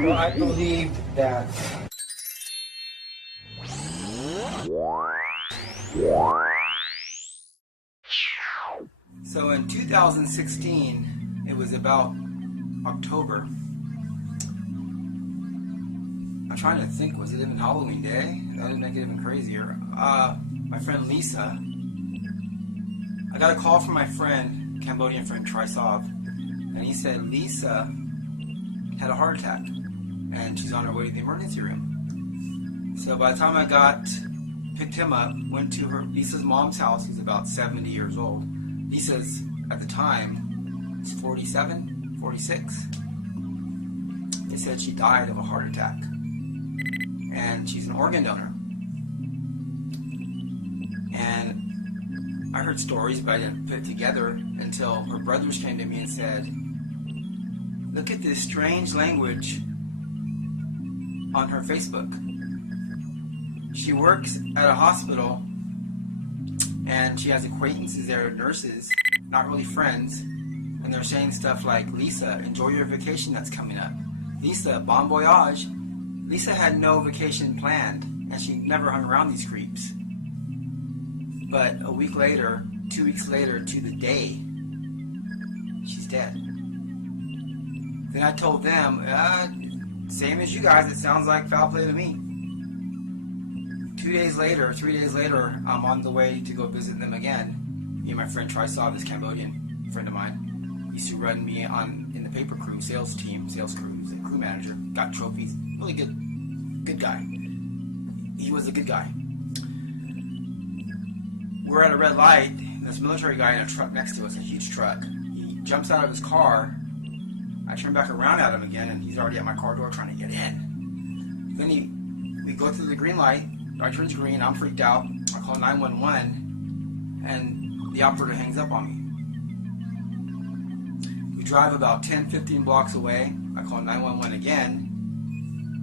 Well, I believe that so in 2016, it was about October. I'm trying to think, was it even Halloween Day? That would make it even crazier. My friend Lisa, I got a call from my friend, Cambodian friend Trisov, and he said Lisa had a heart attack and she's on her way to the emergency room. So by the time I picked him up, went to Lisa's mom's house, who's about 70 years old. Lisa's, at the time, was 47, 46. They said she died of a heart attack. And she's an organ donor. And I heard stories, but I didn't put it together until her brothers came to me and said, look at this strange language on her Facebook. She works at a hospital and she has acquaintances there, nurses, not really friends, and they're saying stuff like, Lisa, enjoy your vacation that's coming up. Lisa, bon voyage. Lisa had no vacation planned, and she never hung around these creeps. But a week later, 2 weeks later to the day, she's dead. Then I told them, same as you guys, it sounds like foul play to me. 3 days later, I'm on the way to go visit them again. Me and my friend Trisov, this Cambodian friend of mine, used to run me in the paper crew, sales crew, he's a crew manager, got trophies, really good guy. He was a good guy. We're at a red light, and this military guy in a truck next to us, a huge truck. He jumps out of his car. I turn back around at him again, and he's already at my car door trying to get in. Then we go through the green light. I turns green. I'm freaked out. I call 911, and the operator hangs up on me. We drive about 10-15 blocks away. I call 911 again.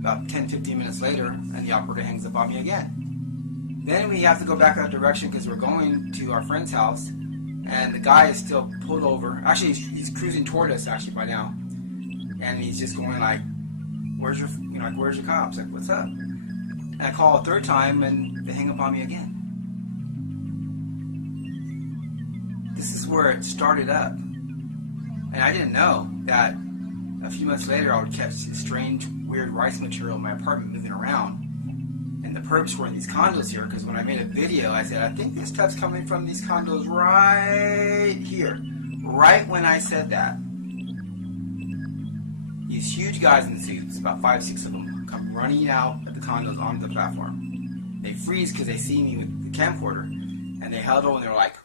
About 10-15 minutes later, and the operator hangs up on me again. Then we have to go back that direction because we're going to our friend's house, and the guy is still pulled over. Actually, he's cruising toward us actually by now, and he's just going like, "Where's your cops? Like, what's up?" And I call a third time, and they hang up on me again. This is where it started up, and I didn't know that a few months later I would catch strange, weird rice material in my apartment moving around. And the perps were in these condos here, because when I made a video, I said, I think this stuff's coming from these condos right here. Right when I said that, these huge guys in suits, about 5-6 of them, come running out of the condos onto the platform. They freeze because they see me with the camcorder, and they huddle and they're like,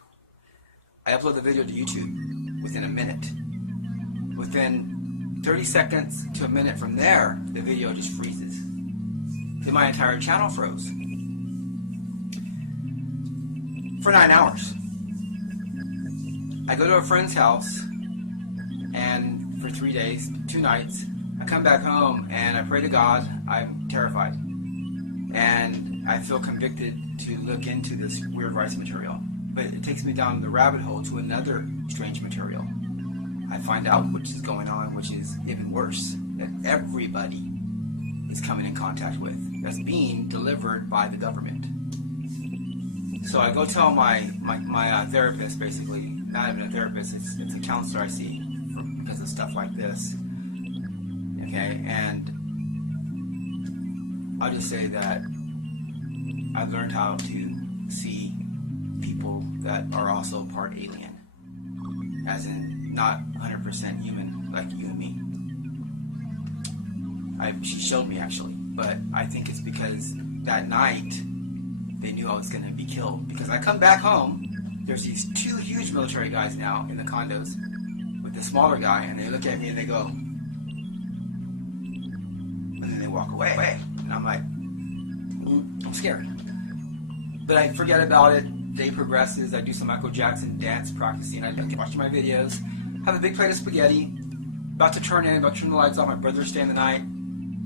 I upload the video to YouTube within a minute. Within 30 seconds to a minute from there, the video just freezes. Then my entire channel froze for 9 hours. I go to a friend's house, and for 3 days, 2 nights, I come back home and I pray to God. I'm terrified, and I feel convicted to look into this weird rice material. But it takes me down the rabbit hole to another strange material. I find out what is going on, which is even worse, that everybody is coming in contact with, that's being delivered by the government. So I go tell my therapist, basically, not even a therapist, it's a counselor I see because of stuff like this. Okay, and I'll just say that I've learned how to see people that are also part alien, as in not 100% human like you and me. She showed me actually, but I think it's because that night they knew I was going to be killed. Because I come back home, there's these 2 huge military guys now in the condos with the smaller guy, and they look at me and they go, and then they walk away. And I'm like, I'm scared. But I forget about it. Day progresses. I do some Michael Jackson dance practicing. I watch my videos. Have a big plate of spaghetti. About to turn the lights off. My brother's staying the night.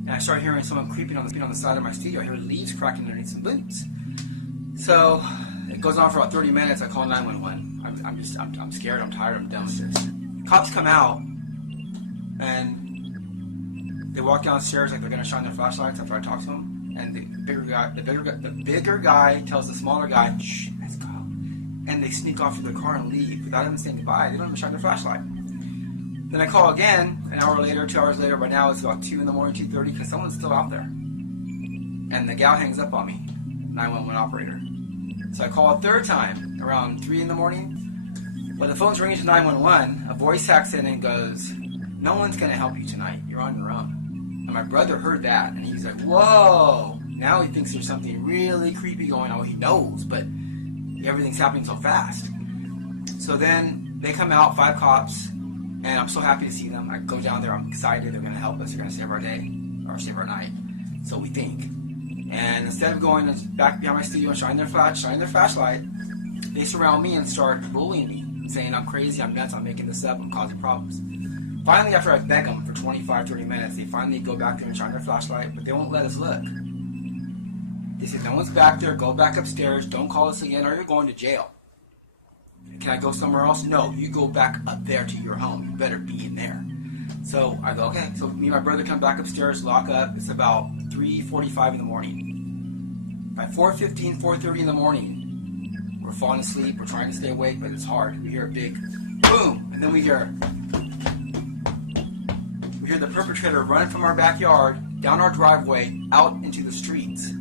And I start hearing someone creeping on the side of my studio. I hear leaves cracking underneath some boots. So it goes on for about 30 minutes. I call 911. I'm scared. I'm tired. I'm done with this. Cops come out, and They walk downstairs like they're gonna shine their flashlights after I talk to them, and the bigger guy tells the smaller guy, "Shh, let's go," and they sneak off to their car and leave without even saying goodbye. They don't even shine their flashlight. Then I call again, an hour later, 2 hours later. By now it's about 2 in the morning, 2:30, because someone's still out there. And the gal hangs up on me, 911 operator. So I call a third time, around 3 in the morning. When the phone's ringing to 911, a voice hacks in and goes, "No one's going to help you tonight. You're on your own." And my brother heard that, and he's like, "Whoa!" Now he thinks there's something really creepy going on. Well, he knows, but everything's happening so fast. So then they come out, 5 cops, and I'm so happy to see them. I go down there, I'm excited. They're going to help us. They're going to save our day, or save our night. So we think. And instead of going back behind my studio and shining their flashlight, they surround me and start bullying me, saying I'm crazy, I'm nuts, I'm making this up, I'm causing problems. Finally, after I beg them for 25, 30 minutes, they finally go back there and shine their flashlight, but they won't let us look. They said, "No one's back there, go back upstairs, don't call us again, or you're going to jail." "Can I go somewhere else?" "No, you go back up there to your home. You better be in there." So I go, okay. So me and my brother come back upstairs, lock up. It's about 3:45 in the morning. By 4:15, 4:30 in the morning, we're falling asleep. We're trying to stay awake, but it's hard. We hear a big boom, and then we hear the perpetrator run from our backyard, down our driveway, out into the streets,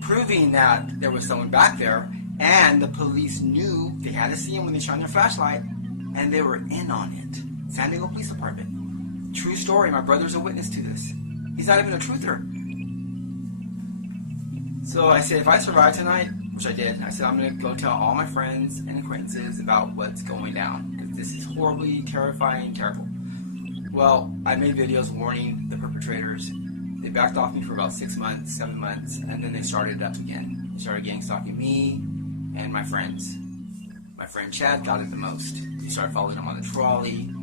proving that there was someone back there, and the police knew they had to see him when they shined their flashlight, and they were in on it. San Diego Police Department. True story. My brother's a witness to this. He's not even a truther. So I said, if I survive tonight, which I did, I said, I'm going to go tell all my friends and acquaintances about what's going down, because this is horribly terrifying, terrible. Well, I made videos warning the perpetrators. They backed off me for about 6 months, 7 months, and then they started up again. They started gang stalking me and my friends. My friend Chad got it the most. He started following him on the trolley.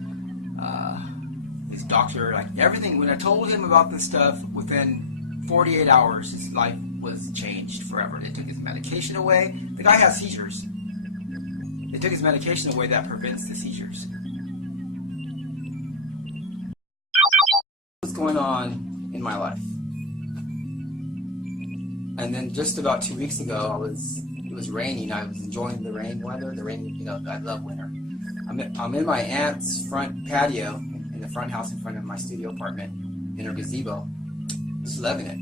His doctor, like everything. When I told him about this stuff, within 48 hours, his life was changed forever. They took his medication away. The guy has seizures. They took his medication away that prevents the seizures. What's going on in my life? And then just about 2 weeks ago, it was raining. I was enjoying the rain weather. The rain, I love winter. I'm in my aunt's front patio, in the front house in front of my studio apartment, in her gazebo, just loving it.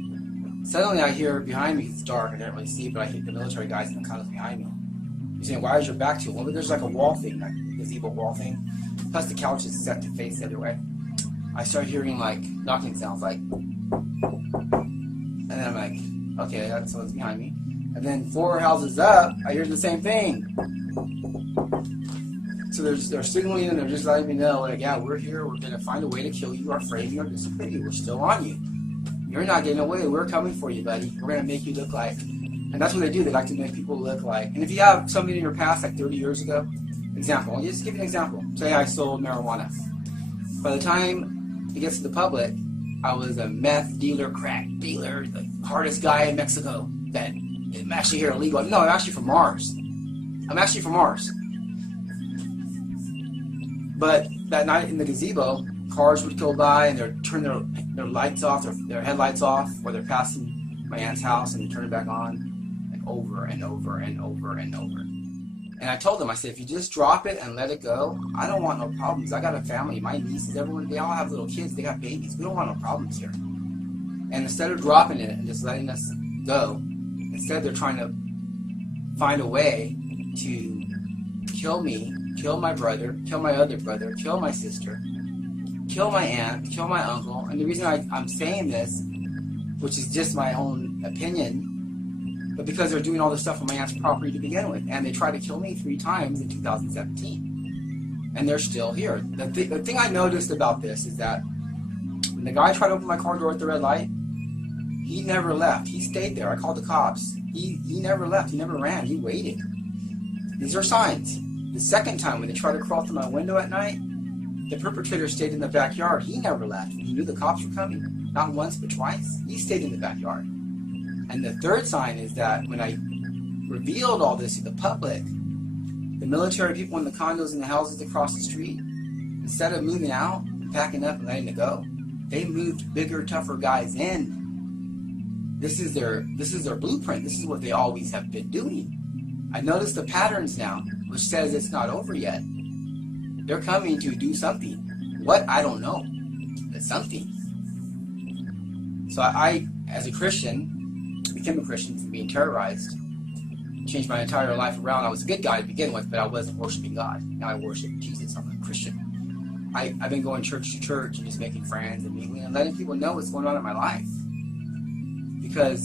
Suddenly I hear behind me, it's dark, I didn't really see, but I hear the military guys in the condos behind me. He's saying, "Why is your back to it?" Well, there's like a wall thing, like a gazebo wall thing. Plus the couch is set to face the other way. I start hearing like knocking sounds, like, and then I'm like, okay, that's someone's behind me. And then 4 houses up, I hear the same thing. So they're signaling and they're just letting me know, like, yeah, we're here, we're going to find a way to kill you or frame you or disappear you. We're still on you. You're not getting away. We're coming for you, buddy. We're going to make you look like. And that's what they do. They like to make people look like. And if you have something in your past, like 30 years ago, example, I'll just give you an example. Say I sold marijuana. By the time it gets to the public, I was a meth dealer, crack dealer, the hardest guy in Mexico. That I'm actually here illegal. No, I'm actually from Mars. But that night in the gazebo, cars would go by and they'd turn their lights off, their headlights off, or they're passing my aunt's house and they turn it back on, like over and over and over and over. And I told them, I said, if you just drop it and let it go, I don't want no problems. I got a family, my nieces, everyone, they all have little kids, they got babies. We don't want no problems here. And instead of dropping it and just letting us go, instead they're trying to find a way to kill me, kill my brother, kill my other brother, kill my sister, kill my aunt, kill my uncle. And the reason I'm saying this, which is just my own opinion, but because they're doing all this stuff on my aunt's property to begin with. And they tried to kill me 3 times in 2017. And they're still here. The thing I noticed about this is that when the guy tried to open my car door at the red light, he never left. He stayed there. I called the cops. He never left. He never ran. He waited. These are signs. The second time when they tried to crawl through my window at night, the perpetrator stayed in the backyard. He never left. He knew the cops were coming. Not once, but twice. He stayed in the backyard. And the third sign is that when I revealed all this to the public, the military people in the condos and the houses across the street, instead of moving out, packing up and letting it go, They moved bigger, tougher guys in. This is their blueprint. This is what they always have been doing. I notice the patterns now, which says it's not over yet. They're coming to do something. What? I don't know. It's something. So I, as a Christian, became a Christian from being terrorized. Changed my entire life around. I was a good guy to begin with, but I wasn't worshiping God. Now I worship Jesus. I'm a Christian. I've been going church to church and just making friends and mingling and letting people know what's going on in my life. Because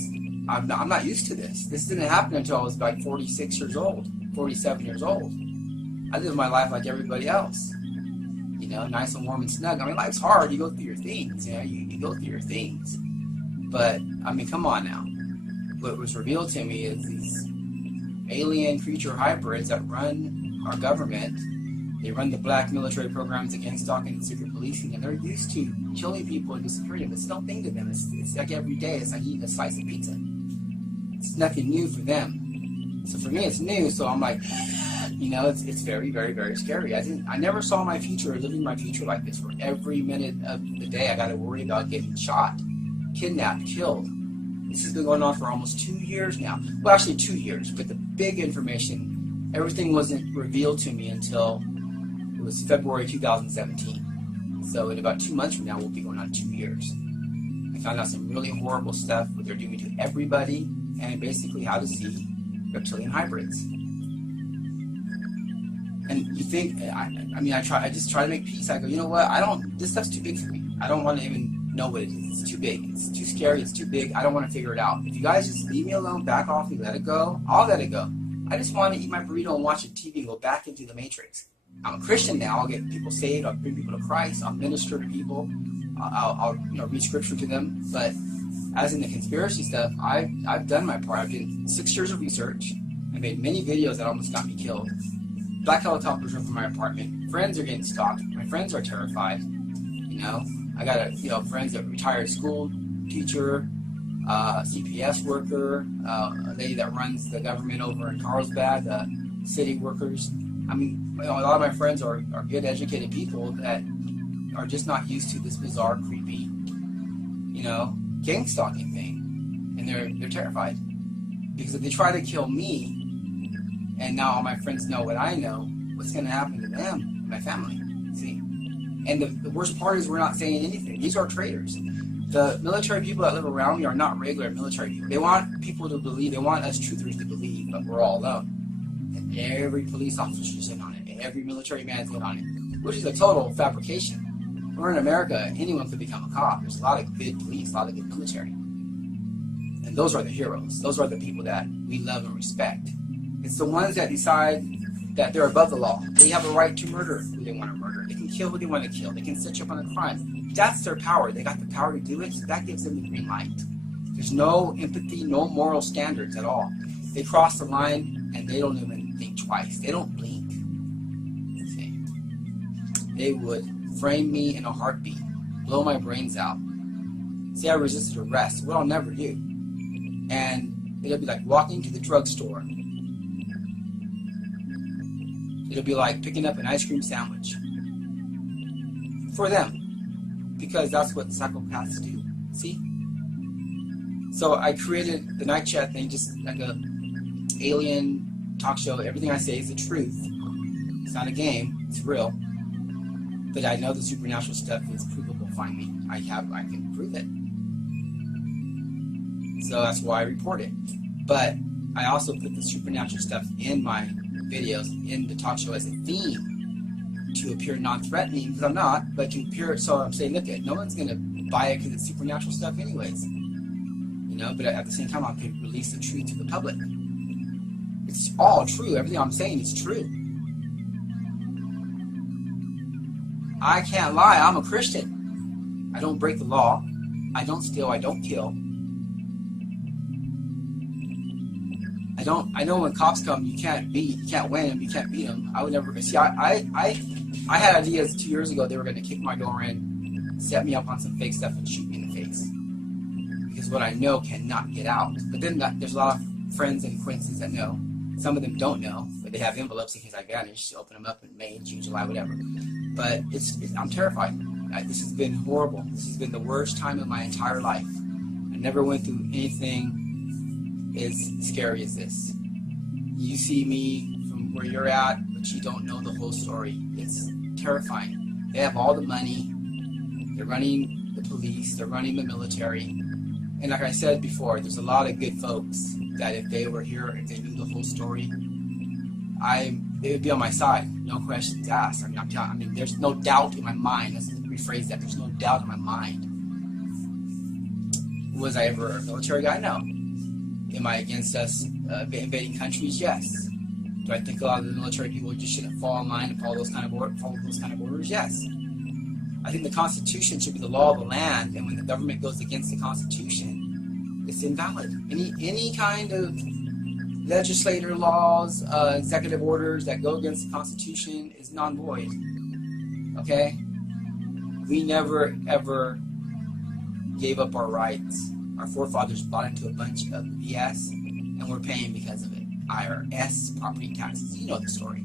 I'm not used to this. This didn't happen until I was like 46 years old, 47 years old. I live my life like everybody else. You know, nice and warm and snug. I mean, life's hard. You go through your things. You know, you go through your things. But, I mean, come on now. What was revealed to me is these alien creature hybrids that run our government. They run the black military programs against stalking and secret policing, and they're used to killing people and disappearing. It's no thing to them. It's like every day. It's like eating a slice of pizza. It's nothing new for them. So for me, it's new. So I'm like, you know, it's very, very, very scary. I never saw my future or living my future like this. For every minute of the day, I got to worry about getting shot, kidnapped, killed. This has been going on for almost 2 years now. Well, actually 2 years, but the big information, everything wasn't revealed to me until it was February 2017. So in about 2 months from now, we'll be going on 2 years. I found out some really horrible stuff, what they're doing to everybody, and basically how to see reptilian hybrids. And you think, I just try to make peace. I go, you know what, this stuff's too big for me. I don't want to even know what it is. It's too big. It's too scary. It's too big. I don't want to figure it out. If you guys just leave me alone, back off me, let it go, I'll let it go. I just want to eat my burrito and watch the TV and go back into the Matrix. I'm a Christian now. I'll get people saved. I'll bring people to Christ. I'll minister to people. I'll read scripture to them. But as in the conspiracy stuff, I've done my part. I've done 6 years of research. I made many videos that almost got me killed. Black helicopters from my apartment. Friends are getting stalked. My friends are terrified. You know, I got friends that retired school teacher, CPS worker, a lady that runs the government over in Carlsbad, city workers. I mean, a lot of my friends are good, educated people that are just not used to this bizarre, creepy, gang stalking thing, and they're terrified because if they try to kill me, and now all my friends know what I know, what's going to happen to them, my family? See, and the worst part is we're not saying anything. These are traitors. The military people that live around me are not regular military people. They want people to believe. They want us truthers to believe that we're all alone. And every police officer's in on it. Every military man's in on it, which is a total fabrication. We're in America. Anyone could become a cop. There's a lot of good police, a lot of good military. And those are the heroes. Those are the people that we love and respect. It's the ones that decide that they're above the law. They have a right to murder who they want to murder. They can kill who they want to kill. They can set you up on a crime. That's their power. They got the power to do it, so that gives them the green light. There's no empathy, no moral standards at all. They cross the line, and they don't even think twice. They don't blink. See? They would frame me in a heartbeat, blow my brains out, say I resisted arrest, what I'll never do. And it'll be like walking to the drugstore. It'll be like picking up an ice cream sandwich. For them. Because that's what psychopaths do. See? So I created the Night Chat thing, just like a alien talk show. Everything I say is the truth. It's not a game. It's real. But I know the supernatural stuff is provable. Find me. I can prove it. So that's why I report it. But I also put the supernatural stuff in my videos, in the talk show as a theme to appear non-threatening, because I'm not, but to appear, so I'm saying, look, no one's going to buy it because it's supernatural stuff anyways. But at the same time, I can release the truth to the public. It's all true. Everything I'm saying is true. I can't lie. I'm a Christian. I don't break the law. I don't steal. I don't kill. I know when cops come, you can't win them, you can't beat them. I would never, see, I had ideas 2 years ago. They were going to kick my door in, set me up on some fake stuff, and shoot me in the face. Because what I know cannot get out. But then there's a lot of friends and acquaintances that know. Some of them don't know, but they have envelopes in case I vanish. Open them up in May, June, July, whatever. But I'm terrified. This has been horrible. This has been the worst time of my entire life. I never went through anything as scary as this. You see me from where you're at, but you don't know the whole story. It's terrifying. They have all the money. They're running the police. They're running the military. And like I said before, there's a lot of good folks that if they were here, if they knew the whole story, they would be on my side. No questions asked. I mean, there's no doubt in my mind. Let's rephrase that. There's no doubt in my mind. Was I ever a military guy? No. Am I against us invading countries? Yes. Do I think a lot of the military people just shouldn't fall in line and follow those kind of orders? Yes. I think the Constitution should be the law of the land, and when the government goes against the Constitution, it's invalid. Any kind of legislator laws, executive orders that go against the Constitution is non-void. Okay? We never, ever gave up our rights. Our forefathers bought into a bunch of BS, and we're paying because of it. IRS, property taxes. You know the story.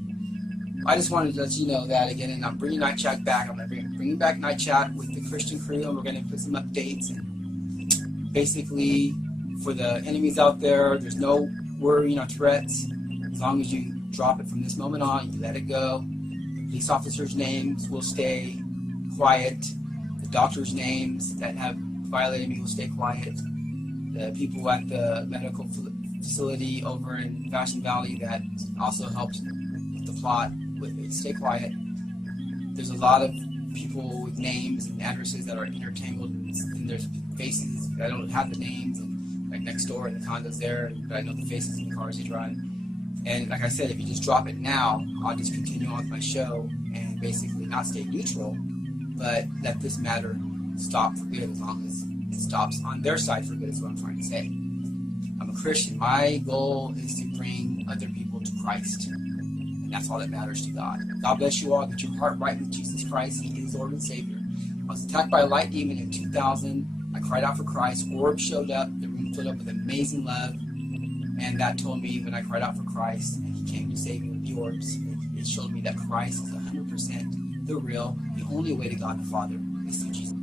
I just wanted to let you know that again, and I'm bringing Night Chat back. I'm going to bring back Night Chat with the Christian crew, and we're going to put some updates. And basically, for the enemies out there, there's no worrying or threats. As long as you drop it from this moment on, you let it go. The police officers' names will stay quiet. The doctors' names that have violated me will stay quiet. The people at the medical facility over in Fashion Valley that also helped with the plot stay quiet. There's a lot of people with names and addresses that are intertangled in their faces. I don't have the names, and like next door in the condos there, but I know the faces in the cars they drive. And like I said, if you just drop it now, I'll just continue on with my show and basically not stay neutral, but let this matter stop for good as long as it stops on their side for good is what I'm trying to say. I'm a Christian. My goal is to bring other people to Christ. And that's all that matters to God. God bless you all. Get your heart right with Jesus Christ. He is Lord and Savior. I was attacked by a light demon in 2000. I cried out for Christ. Orb showed up. The room filled up with amazing love. And that told me when I cried out for Christ and He came to save me with the orbs, it showed me that Christ is 100% the real, the only way to God the Father is through Jesus.